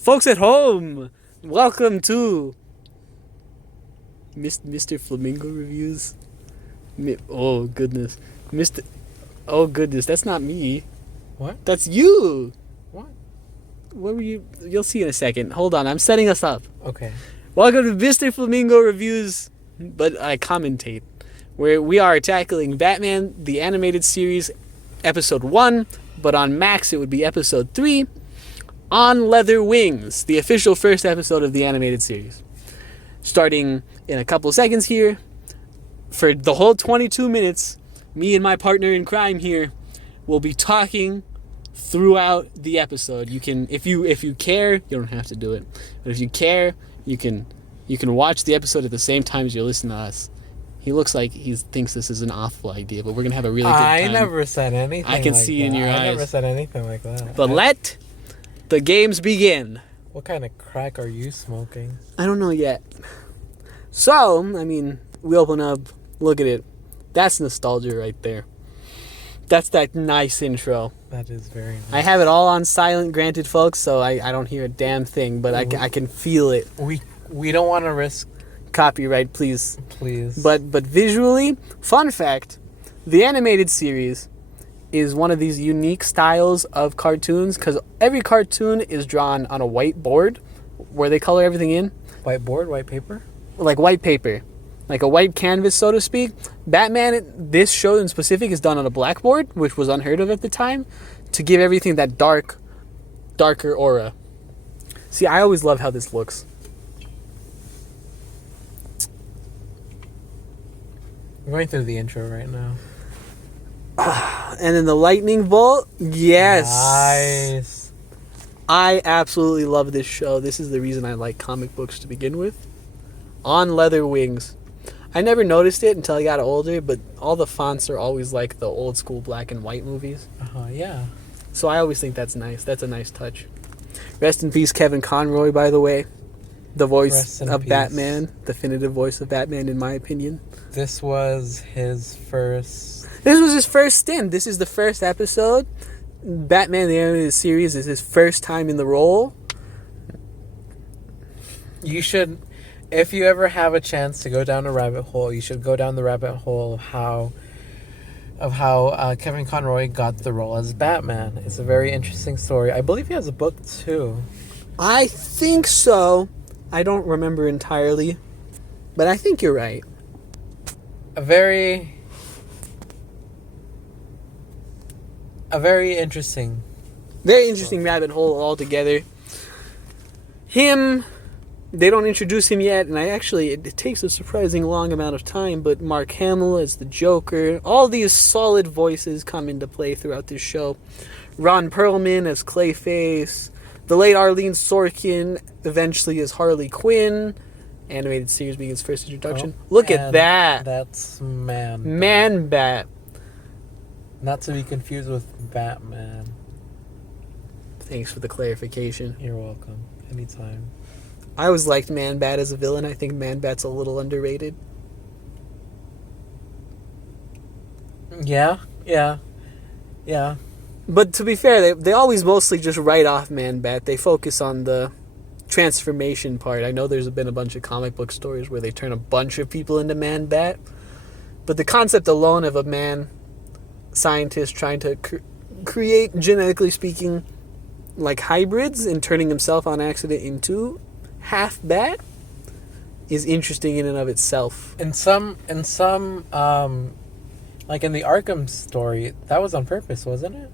Folks at home, welcome to Mr.Flamingo reviews. Oh goodness, Mr. Oh goodness, that's not me. What? That's you. What? What were you? You'll see in a second. Hold on, I'm setting us up. Okay. Welcome to Mr.Flamingo reviews, but I commentate, where we are tackling Batman the Animated Series, episode 1, but on Max it would be episode 3. On Leather Wings, the official first episode of the animated series. Starting in a couple seconds here, for the whole 22 minutes, me and my partner in crime here will be talking throughout the episode. You can, if you care, you don't have to do it, but if you care, you can watch the episode at the same time as you listen to us. He looks like he thinks this is an awful idea, but we're gonna have a really good time. I never said anything. I can like see that. in your eyes. I never said anything like that. But let the games begin. What kind of crack are you smoking? I don't know yet. So, I mean, we open up, look at it. That's nostalgia right there. That's that nice intro. That is very nice. I have it all on silent, granted, folks, so I don't hear a damn thing, but I can feel it. We don't want to risk... Copyright, please. Please. But visually, fun fact, the animated series is one of these unique styles of cartoons, because every cartoon is drawn on a white board where they color everything in. Whiteboard? White paper? Like white paper. Like a white canvas, so to speak. Batman, this show in specific, is done on a blackboard, which was unheard of at the time, to give everything that darker aura. See, I always love how this looks. I'm going through the intro right now. And then the lightning bolt. Yes. Nice. I absolutely love this show. This is the reason I like comic books to begin with. On Leather Wings. I never noticed it until I got older, but all the fonts are always like the old school black and white movies. Yeah. So I always think that's nice. That's a nice touch. Rest in peace, Kevin Conroy, by the way. The voice of Batman. Definitive voice of Batman, in my opinion. This was his first... This was his first stint. This is the first episode. Batman the Animated Series is his first time in the role. You should... If you ever have a chance to go down a rabbit hole, you should go down the rabbit hole of how Kevin Conroy got the role as Batman. It's a very interesting story. I believe he has a book too. I think so. I don't remember entirely, but I think you're right. A very interesting rabbit hole altogether. They don't introduce him yet, and it takes a surprising long amount of time, but Mark Hamill as the Joker, all these solid voices come into play throughout this show. Ron Perlman as Clayface, the late Arlene Sorkin eventually as Harley Quinn, animated series being its first introduction. Look at that! That's Man-Bat. Not to be confused with Batman. Thanks for the clarification. You're welcome. Anytime. I always liked Man-Bat as a villain. I think Man-Bat's a little underrated. Yeah. But to be fair, they always mostly just write off Man-Bat. They focus on the transformation part. I know there's been a bunch of comic book stories where they turn a bunch of people into Man-Bat. But the concept alone of a man scientist trying to create, genetically speaking, like hybrids and turning himself on accident into half bat is interesting in and of itself. In some like in the Arkham story, that was on purpose, wasn't it?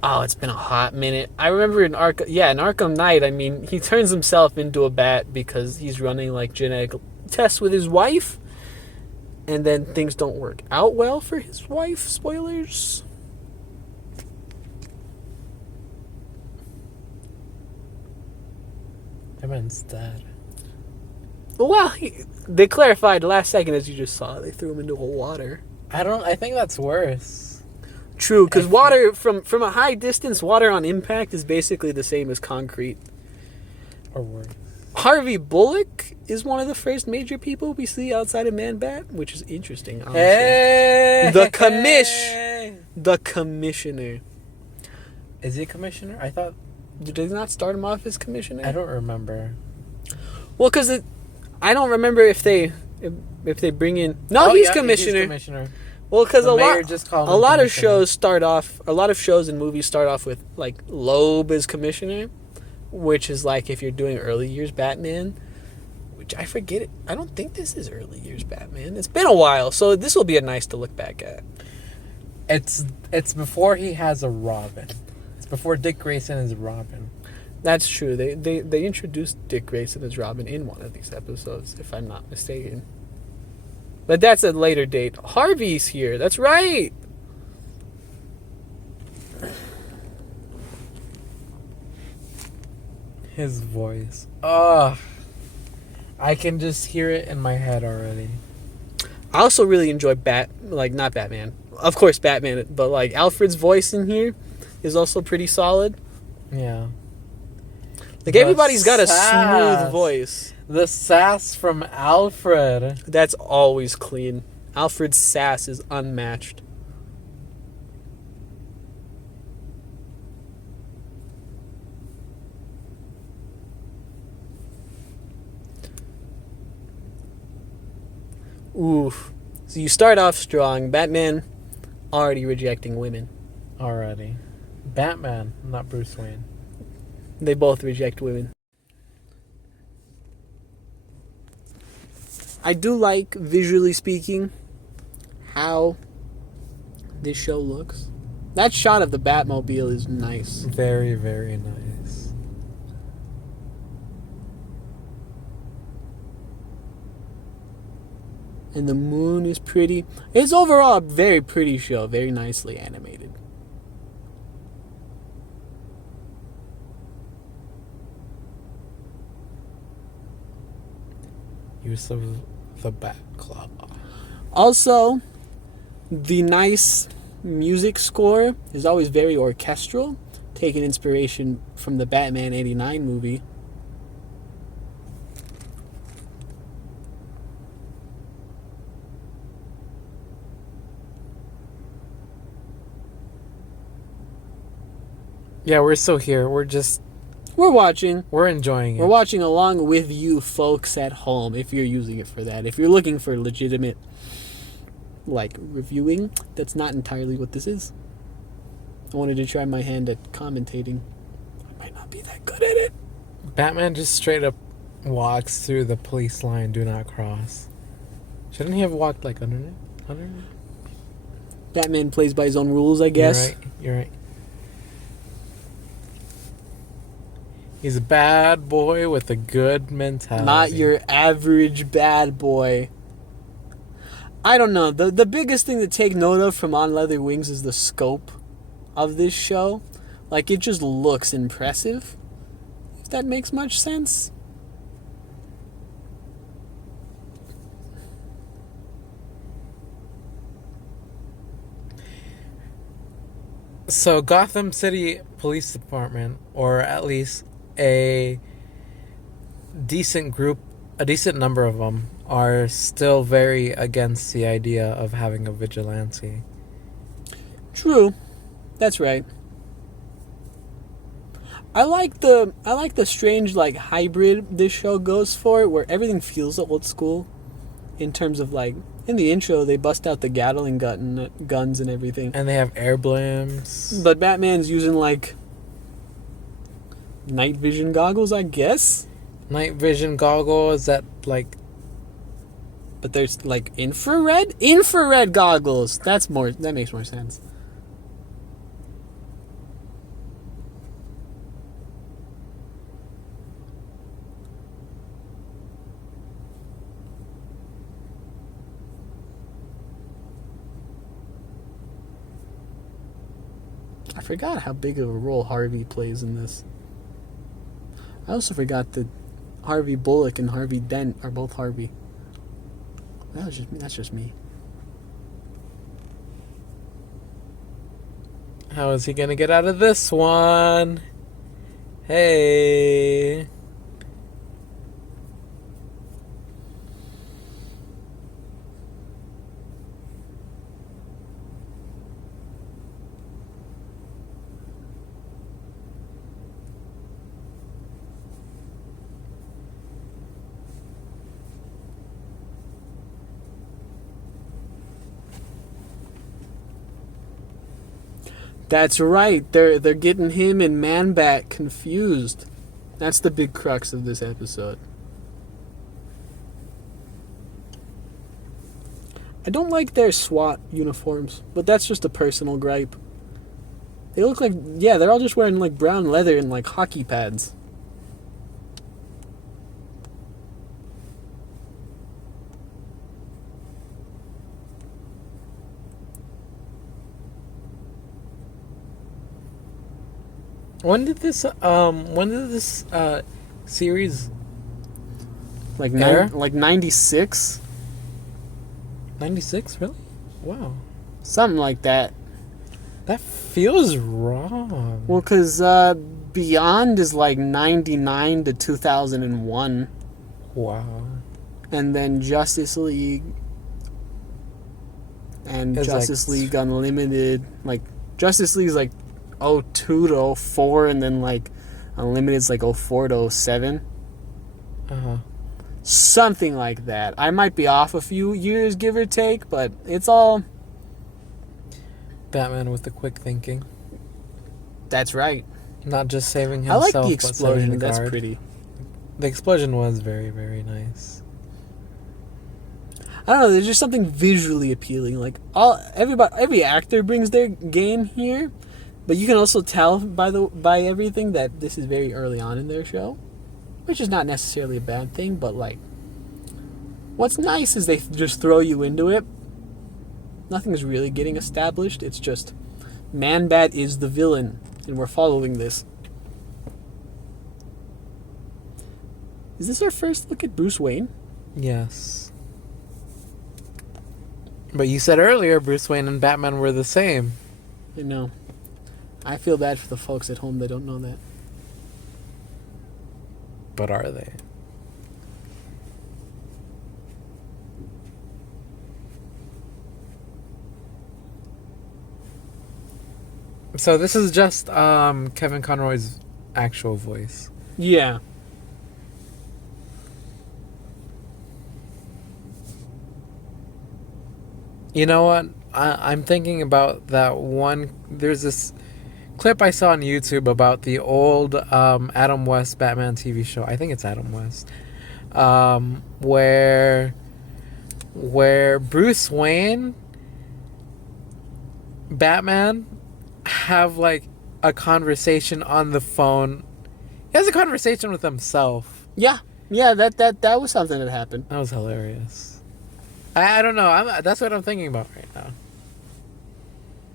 Oh, it's been a hot minute. I remember in Arkham Knight, I mean, he turns himself into a bat because he's running like genetic tests with his wife, and then things don't work out well for his wife. Spoilers. That man's dead. Well, they clarified last second, as you just saw. They threw him into a water. I think that's worse. True, because water, from a high distance, water on impact is basically the same as concrete. Or worse. Harvey Bullock is one of the first major people we see outside of Man-Bat, which is interesting, honestly. Hey! The commissioner. Is he a commissioner? I thought Did they not start him off as commissioner? I don't remember. Well, because I don't remember if they bring in. No, he's commissioner. He's commissioner. Well, because The mayor just called him a lot of commissioner. a lot of shows and movies start off with like Loeb as commissioner, which is like if you're doing early years Batman, which I forget it. I don't think this is early years Batman. It's been a while, so this will be a nice to look back at. It's before he has a Robin. It's before Dick Grayson is Robin. That's true. They introduced Dick Grayson as Robin in one of these episodes, if I'm not mistaken. But that's a later date. Harvey's here. That's right. His voice. Ugh. I can just hear it in my head already. I also really enjoy not Batman. Of course, Batman, but like Alfred's voice in here is also pretty solid. Yeah. Like everybody's got a smooth voice. The sass from Alfred. That's always clean. Alfred's sass is unmatched. Oof. So you start off strong. Batman already rejecting women. Already. Batman, not Bruce Wayne. They both reject women. I do like, visually speaking, how this show looks. That shot of the Batmobile is nice. Very, very nice. And the moon is pretty. It's overall a very pretty show. Very nicely animated. Use of the Bat Club. Also, the nice music score is always very orchestral, taking inspiration from the Batman '89 movie. Yeah, we're still here. We're watching. We're enjoying it. We're watching along with you folks at home if you're using it for that. If you're looking for legitimate, like, reviewing, that's not entirely what this is. I wanted to try my hand at commentating. I might not be that good at it. Batman just straight up walks through the police line, do not cross. Shouldn't he have walked, like, underneath? Batman plays by his own rules, I guess. You're right. He's a bad boy with a good mentality. Not your average bad boy. I don't know. The biggest thing to take note of from On Leather Wings is the scope of this show. Like, it just looks impressive. If that makes much sense. So, Gotham City Police Department, or at least a decent number of them, are still very against the idea of having a vigilante. True. That's right. I like the strange, like, hybrid this show goes for, where everything feels old school in terms of, like, in the intro they bust out the Gatling guns and everything. And they have air blims. But Batman's using, like, night vision goggles, I guess. Night vision goggles that, like... But there's, like, infrared goggles. That makes more sense. I forgot how big of a role Harvey plays in this. I also forgot that Harvey Bullock and Harvey Dent are both Harvey. That's just me. How is he gonna get out of this one? Hey. That's right. They're getting him and Man-Bat confused. That's the big crux of this episode. I don't like their SWAT uniforms, but that's just a personal gripe. They look like, yeah, they're all just wearing like brown leather and like hockey pads. When did this series Like air? like 96? 96? Really? Wow. Something like that. That feels wrong. Well, because Beyond is like 99 to 2001. Wow. And then Justice League and It's Justice like- League Unlimited. Like, Justice League is like 02 to 04, and then like Unlimited is like 04 to 07. Uh-huh. Something like that. I might be off a few years, give or take, but it's all... Batman with the quick thinking. That's right. Not just saving I like himself, the but saving explosion. the That's guard. pretty. The explosion was very, very nice. I don't know. There's just something visually appealing. Like every actor brings their game here, but you can also tell by everything that this is very early on in their show, which is not necessarily a bad thing. But like, what's nice is they just throw you into it. Nothing's really getting established. It's just Man-Bat is the villain, and we're following this. Is this our first look at Bruce Wayne? Yes. But you said earlier Bruce Wayne and Batman were the same. You know, I feel bad for the folks at home that don't know that. But are they? So this is just Kevin Conroy's actual voice. Yeah. You know what? I'm thinking about that one. There's this clip I saw on YouTube about the old Adam West Batman TV show. I think it's Adam West. Where Bruce Wayne, Batman, have like a conversation on the phone. He has a conversation with himself. Yeah. Yeah, that was something that happened. That was hilarious. I don't know. That's what I'm thinking about right now.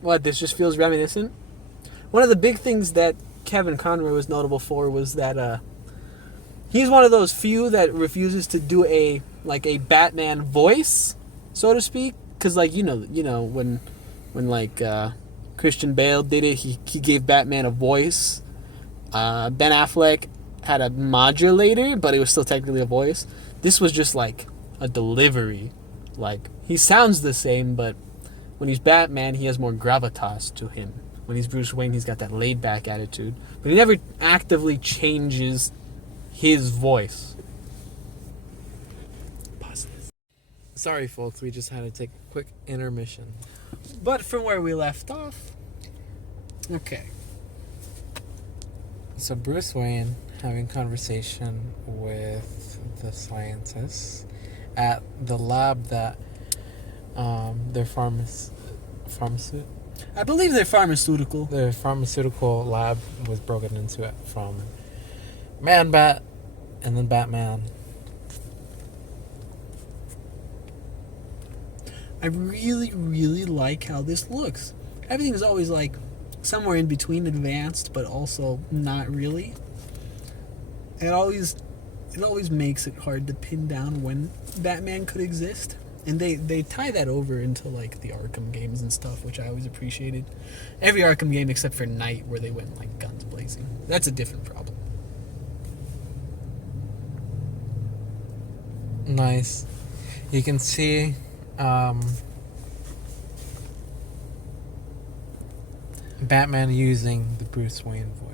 What, this just feels reminiscent? One of the big things that Kevin Conroy was notable for was that he's one of those few that refuses to do a Batman voice, so to speak, cuz like you know when like Christian Bale did it, he gave Batman a voice. Ben Affleck had a modulator, but it was still technically a voice. This was just like a delivery. Like, he sounds the same, but when he's Batman, he has more gravitas to him. When he's Bruce Wayne, he's got that laid-back attitude. But he never actively changes his voice. Pause this. Sorry, folks. We just had to take a quick intermission. But from where we left off... Okay. So Bruce Wayne having conversation with the scientists at the lab that their I believe they're pharmaceutical. their pharmaceutical lab was broken into it from Man-Bat and then Batman. I really, really like how this looks. Everything is always like somewhere in between advanced, but also not really. It always makes it hard to pin down when Batman could exist. And they tie that over into like the Arkham games and stuff, which I always appreciated. Every Arkham game except for Knight, where they went like guns blazing. That's a different problem. Nice. You can see Batman using the Bruce Wayne voice.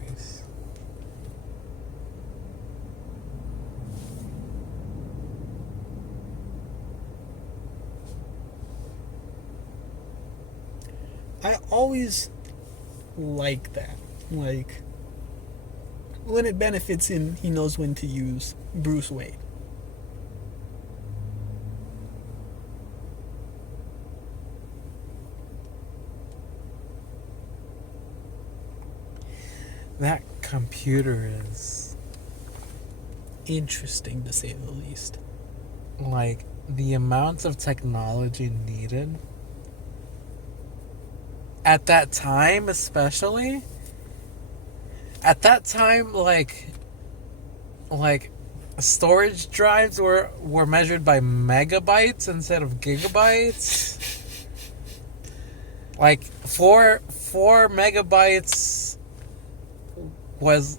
like that. Like, when it benefits him, he knows when to use Bruce Wayne. That computer is Interesting, to say the least. like the amount of technology needed at that time, especially at that time, like storage drives were measured by megabytes instead of gigabytes. Like four megabytes was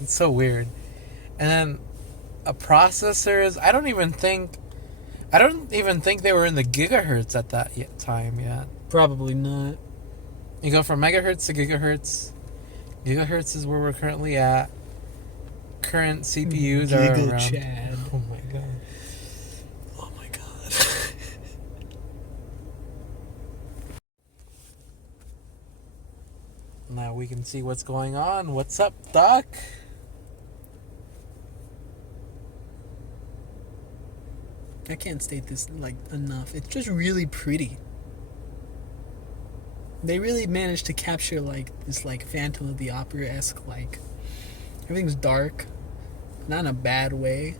it's so weird. And then processors, I don't even think they were in the gigahertz at that time yet. Probably not. You go from megahertz to gigahertz. Gigahertz is where we're currently at. Current CPUs are Giga around. Chad. Oh my god. Oh my god. Now we can see what's going on. What's up, Doc? I can't state this like enough. It's just really pretty. They really managed to capture like this like Phantom of the Opera-esque, like everything's dark, not in a bad way.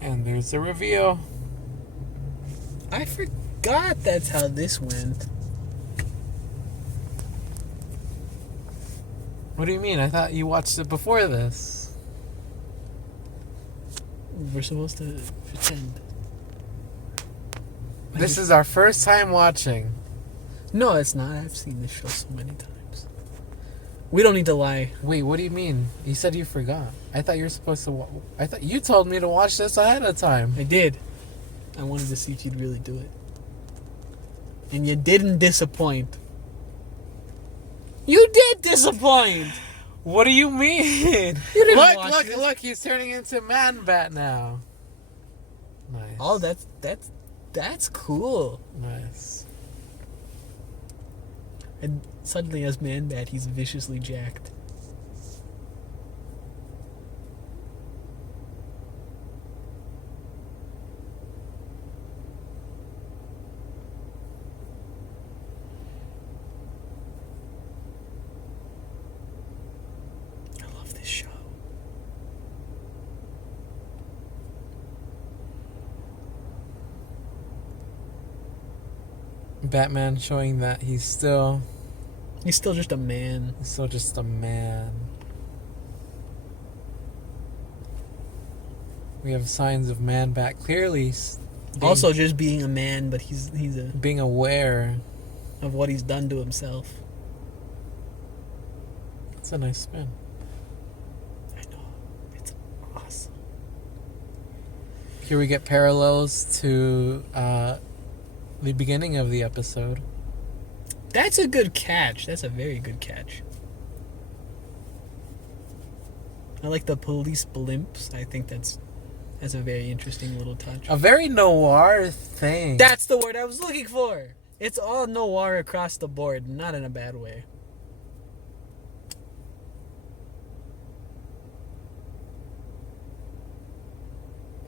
And there's the reveal. I forgot that's how this went. What do you mean? I thought you watched it before this. We're supposed to pretend. This is our first time watching. No, it's not. I've seen this show so many times. We don't need to lie. Wait, what do you mean? You said you forgot. I thought you were supposed to. I thought you told me to watch this ahead of time. I did. I wanted to see if you'd really do it. And you didn't disappoint. You did disappoint! What do you mean? You didn't watch Look! this. Look! He's turning into Man Bat now. Nice. Oh, that's cool. Nice. And suddenly, as Man-Bat, he's viciously jacked. I love this show. Batman showing that he's still just a man. just a man. We have signs of Man Bat clearly Also, just being a man, but he's being aware. of what he's done to himself. It's a nice spin. I know. It's awesome. Here we get parallels to the beginning of the episode. That's a good catch. That's a very good catch. I like the police blimps. I think that's a very interesting little touch. A very noir thing. That's the word I was looking for. It's all noir across the board, not in a bad way.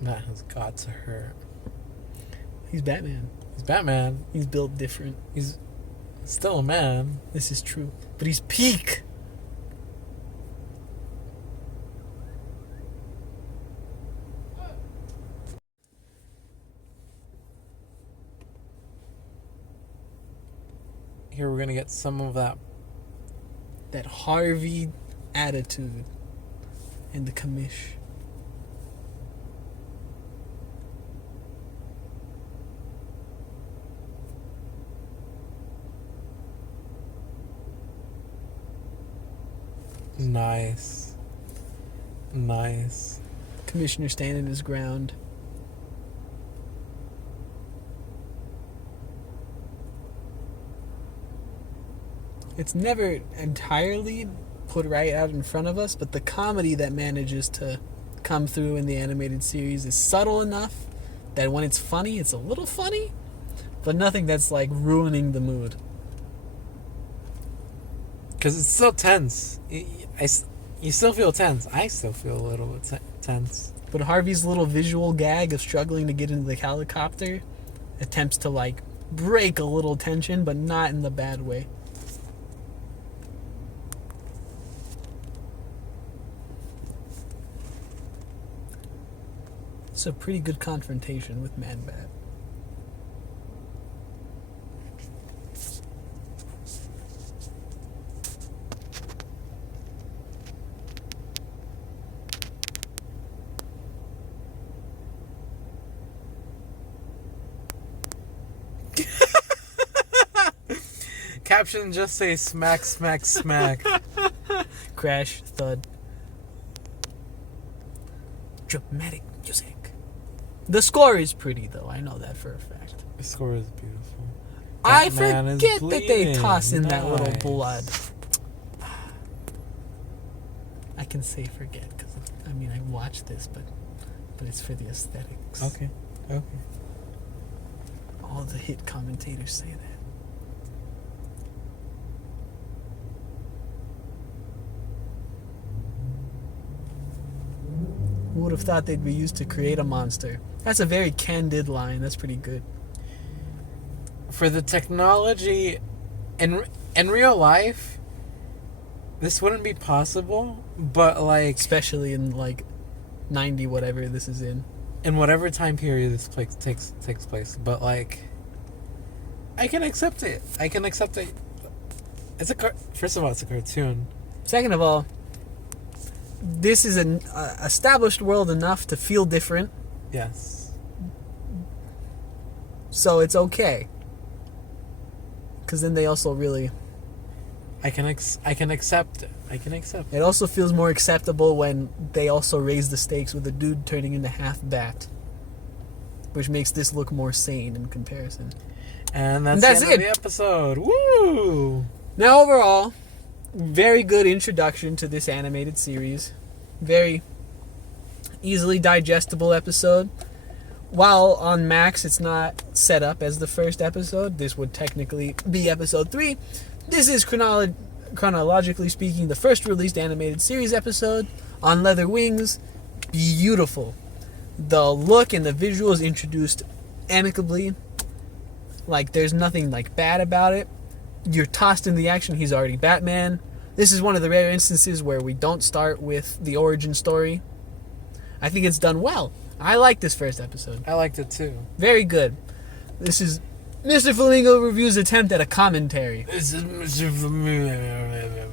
That has got to hurt. He's Batman. He's Batman. He's built different. He's still a man. This is true. But he's peak. Here we're gonna get some of that. That Harvey attitude and the commish. Nice. Commissioner standing his ground. It's never entirely put right out in front of us, but the comedy that manages to come through in the animated series is subtle enough that when it's funny, it's a little funny, but nothing that's like ruining the mood. Because it's so tense. You still feel tense. I still feel a little bit tense. But Harvey's little visual gag of struggling to get into the helicopter attempts to like break a little tension, but not in the bad way. It's a pretty good confrontation with Man-Bat. Caption just say smack, smack, smack. Crash, thud. Dramatic music. The score is pretty, though. I know that for a fact. The score is beautiful. I Batman forget that they toss in that little Nice. blood. I can say forget because I mean I watched this, but it's for the aesthetics. Okay. All the hit commentators say that. Who would have thought they'd be used to create a monster? That's a very candid line. That's pretty good. For the technology in real life, this wouldn't be possible, but like Especially in like 90 whatever this is in. in whatever time period this takes place, but like I can accept it. It's first of all, it's a cartoon. Second of all, this is an established world enough to feel different, Yes. so it's okay. Because then they also really... I can accept it. It also feels more acceptable when they also raise the stakes with the dude turning into half bat, which makes this look more sane in comparison. And that's That's the end it. of the episode. Woo! Now overall, very good introduction to this animated series. Very easily digestible episode. While on Max it's not set up as the first episode, this would technically be episode 3. This is chronologically speaking the first released animated series episode on Leather Wings. Beautiful. The look and the visuals introduced amicably. Like there's nothing like bad about it. You're tossed in the action. He's already Batman. This is one of the rare instances where we don't start with the origin story. I think it's done well. I like this first episode. I liked it too. Very good. This is Mr. Flamingo Review's attempt at a commentary. This is Mr. Flamingo.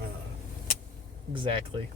Exactly.